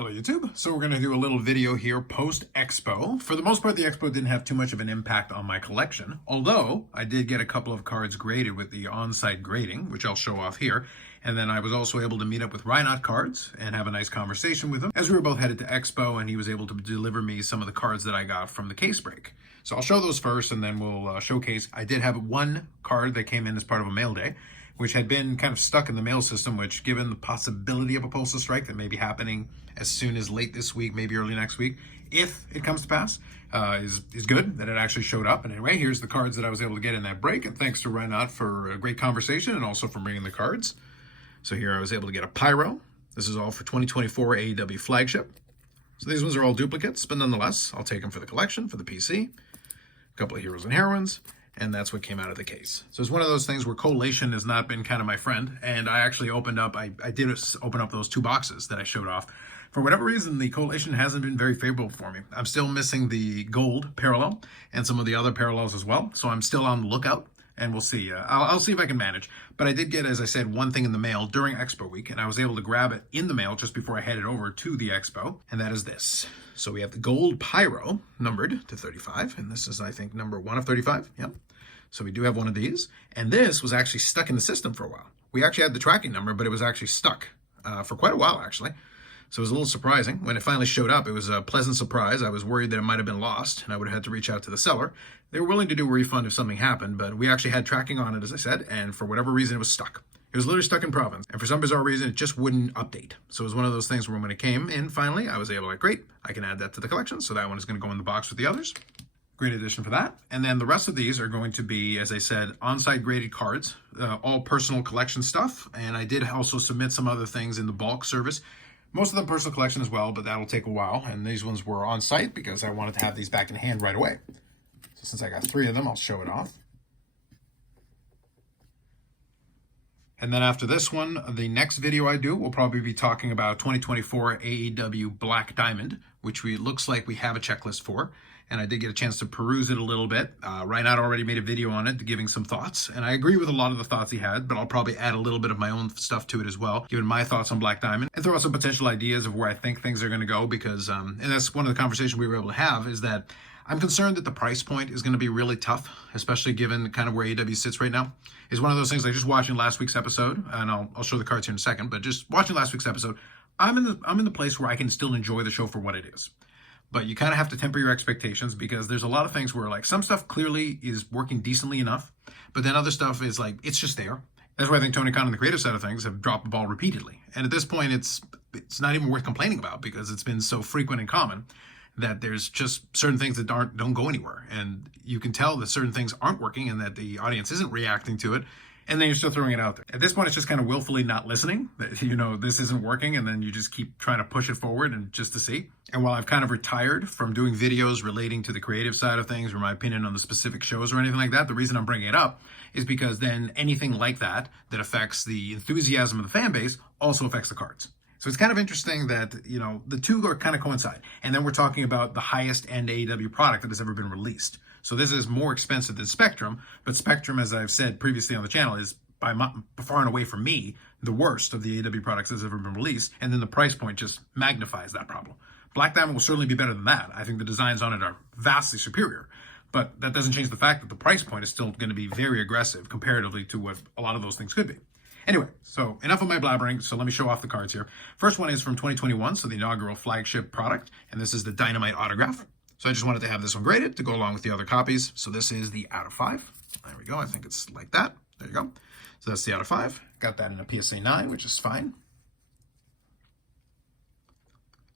Hello YouTube. So we're going to do a little video here post-Expo. For the most part, the Expo didn't have too much of an impact on my collection, although I did get a couple of cards graded with the on-site grading, which I'll show off here. And then I was also able to meet up with Reinhard Cards and have a nice conversation with him as we were both headed to Expo, and he was able to deliver me some of the cards that I got from the case break. So I'll show those first and then we'll showcase. I did have one card that came in as part of a mail day, which had been kind of stuck in the mail system, which, given the possibility of a postal strike that may be happening as soon as late this week, maybe early next week, if it comes to pass, is good that it actually showed up. And anyway, here's the cards that I was able to get in that break, and thanks to Reinhard for a great conversation and also for bringing the cards. So here I was able to get a Pyro. This is all for 2024 AEW flagship. So these ones are all duplicates, but nonetheless, I'll take them for the collection, for the PC. A couple of Heroes and Heroines. And that's what came out of the case. So it's one of those things where collation has not been kind of my friend. And I actually opened up, I did open up those two boxes that I showed off. For whatever reason, the collation hasn't been very favorable for me. I'm still missing the gold parallel and some of the other parallels as well. So I'm still on the lookout, and we'll see. I'll see if I can manage. But I did get, as I said, one thing in the mail during Expo week, and I was able to grab it in the mail just before I headed over to the Expo, and that is this. So we have the gold Pyro, numbered to 35, and this is, I think, number 1 of 35. Yep. So we do have one of these, and this was actually stuck in the system for a while. We actually had the tracking number, but it was actually stuck for quite a while, actually. So it was a little surprising. When it finally showed up, it was a pleasant surprise. I was worried that it might have been lost, and I would have had to reach out to the seller. They were willing to do a refund if something happened, but we actually had tracking on it, as I said, and for whatever reason, it was stuck. It was literally stuck in province, and for some bizarre reason, it just wouldn't update. So it was one of those things where when it came in, finally, I was able to, great, I can add that to the collection, so that one is going to go in the box with the others. Great addition for that. And then the rest of these are going to be, as I said, on-site graded cards, all personal collection stuff. And I did also submit some other things in the bulk service. Most of them personal collection as well, but that'll take a while. And these ones were on-site because I wanted to have these back in hand right away. So since I got 3 of them, I'll show it off. And then after this one, the next video I do will probably be talking about 2024 AEW Black Diamond, which looks like we have a checklist for. And I did get a chance to peruse it a little bit. Reinhard already made a video on it, giving some thoughts. And I agree with a lot of the thoughts he had, but I'll probably add a little bit of my own stuff to it as well, given my thoughts on Black Diamond, and throw out some potential ideas of where I think things are going to go, because, and that's one of the conversations we were able to have, is that I'm concerned that the price point is going to be really tough, especially given kind of where AEW sits right now. It's one of those things, like just watching last week's episode, and I'll show the cards here in a second, but just watching last week's episode, I'm in the place where I can still enjoy the show for what it is. But you kind of have to temper your expectations, because there's a lot of things where, like, some stuff clearly is working decently enough, but then other stuff is like, it's just there. That's why I think Tony Khan and the creative side of things have dropped the ball repeatedly. And at this point, it's not even worth complaining about, because it's been so frequent and common that there's just certain things that don't go anywhere. And you can tell that certain things aren't working and that the audience isn't reacting to it. And then you're still throwing it out there. At this point, it's just kind of willfully not listening, that, you know, this isn't working, and then you just keep trying to push it forward and just to see. And while I've kind of retired from doing videos relating to the creative side of things, or my opinion on the specific shows or anything like that, the reason I'm bringing it up is because then anything like that affects the enthusiasm of the fan base also affects the cards. So it's kind of interesting that, you know, the two are kind of coincide. And then we're talking about the highest end AEW product that has ever been released. So this is more expensive than Spectrum, but Spectrum, as I've said previously on the channel, is by far and away from me the worst of the AEW products that's ever been released, and then the price point just magnifies that problem. Black Diamond will certainly be better than that. I think the designs on it are vastly superior, but that doesn't change the fact that the price point is still going to be very aggressive comparatively to what a lot of those things could be. Anyway, so enough of my blabbering, so let me show off the cards here. First one is from 2021, so the inaugural flagship product, and this is the Dynamite autograph. So I just wanted to have this one graded to go along with the other copies. So this is the out of 5. There we go. I think it's like that. There you go. So that's the out of 5. Got that in a PSA 9, which is fine.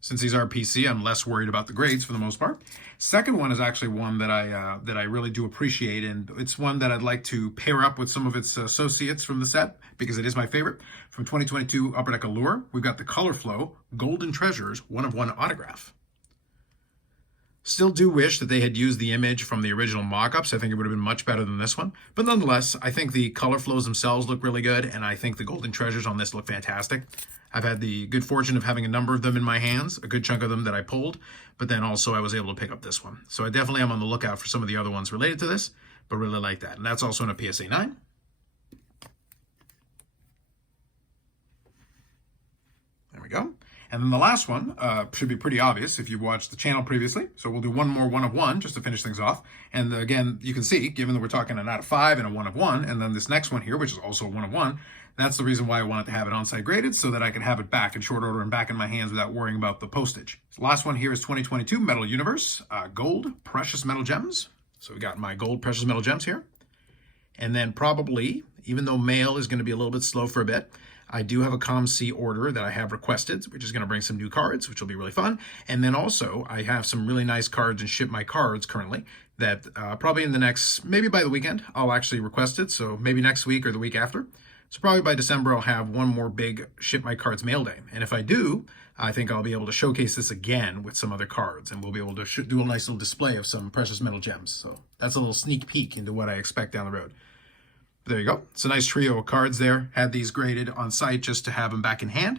Since these are PC, I'm less worried about the grades for the most part. Second one is actually one that I really do appreciate, and it's one that I'd like to pair up with some of its associates from the set, because it is my favorite. From 2022 Upper Deck Allure, we've got the Color Flow Golden Treasures 1-of-1 autograph. Still do wish that they had used the image from the original mock-ups. I think it would have been much better than this one. But nonetheless, I think the color flows themselves look really good, and I think the golden treasures on this look fantastic. I've had the good fortune of having a number of them in my hands, a good chunk of them that I pulled, but then also I was able to pick up this one. So I definitely am on the lookout for some of the other ones related to this, but really like that. And that's also in a PSA 9. There we go. And then the last one should be pretty obvious if you watched the channel previously. So we'll do one more 1 of 1 just to finish things off. And again, you can see, given that we're talking an out of 5 and a 1 of 1, and then this next one here, which is also a 1 of 1, that's the reason why I wanted to have it on-site graded, so that I can have it back in short order and back in my hands without worrying about the postage. So the last one here is 2022 Metal Universe, gold precious metal gems. So we got my gold precious metal gems here. And then probably, even though mail is going to be a little bit slow for a bit, I do have a ComC order that I have requested, which is going to bring some new cards, which will be really fun. And then also, I have some really nice cards and ship my cards currently that probably in the next, maybe by the weekend, I'll actually request it. So maybe next week or the week after. So probably by December, I'll have one more big ship my cards mail day. And if I do, I think I'll be able to showcase this again with some other cards. And we'll be able to do a nice little display of some precious metal gems. So that's a little sneak peek into what I expect down the road. There you go. It's a nice trio of cards there. Had these graded on site just to have them back in hand,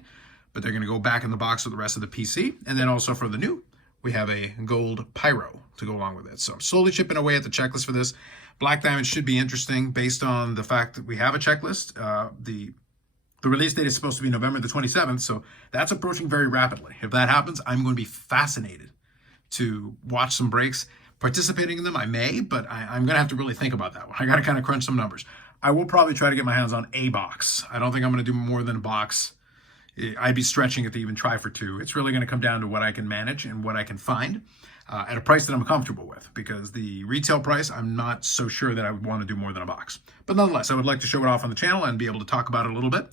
but they're going to go back in the box with the rest of the PC. And then also for the new, we have a gold pyro to go along with it. So I'm slowly chipping away at the checklist for this. Black Diamond should be interesting based on the fact that we have a checklist. The release date is supposed to be November the 27th, so that's approaching very rapidly. If that happens, I'm going to be fascinated to watch some breaks. Participating in them, I may, but I'm going to have to really think about that one. I got to kind of crunch some numbers. I will probably try to get my hands on a box. I don't think I'm going to do more than a box. I'd be stretching it to even try for 2. It's really going to come down to what I can manage and what I can find at a price that I'm comfortable with, because the retail price, I'm not so sure that I would want to do more than a box. But nonetheless, I would like to show it off on the channel and be able to talk about it a little bit,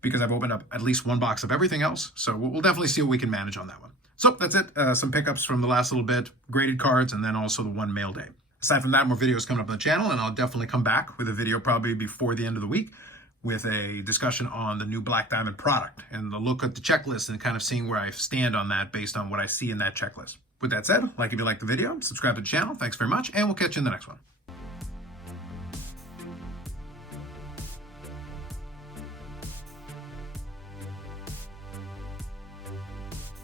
because I've opened up at least one box of everything else. So we'll definitely see what we can manage on that one. So that's it. Some pickups from the last little bit, graded cards, and then also the one mail day. Aside from that, more videos coming up on the channel, and I'll definitely come back with a video probably before the end of the week with a discussion on the new Black Diamond product and the look at the checklist and kind of seeing where I stand on that based on what I see in that checklist. With that said, like if you liked the video, subscribe to the channel. Thanks very much, and we'll catch you in the next one.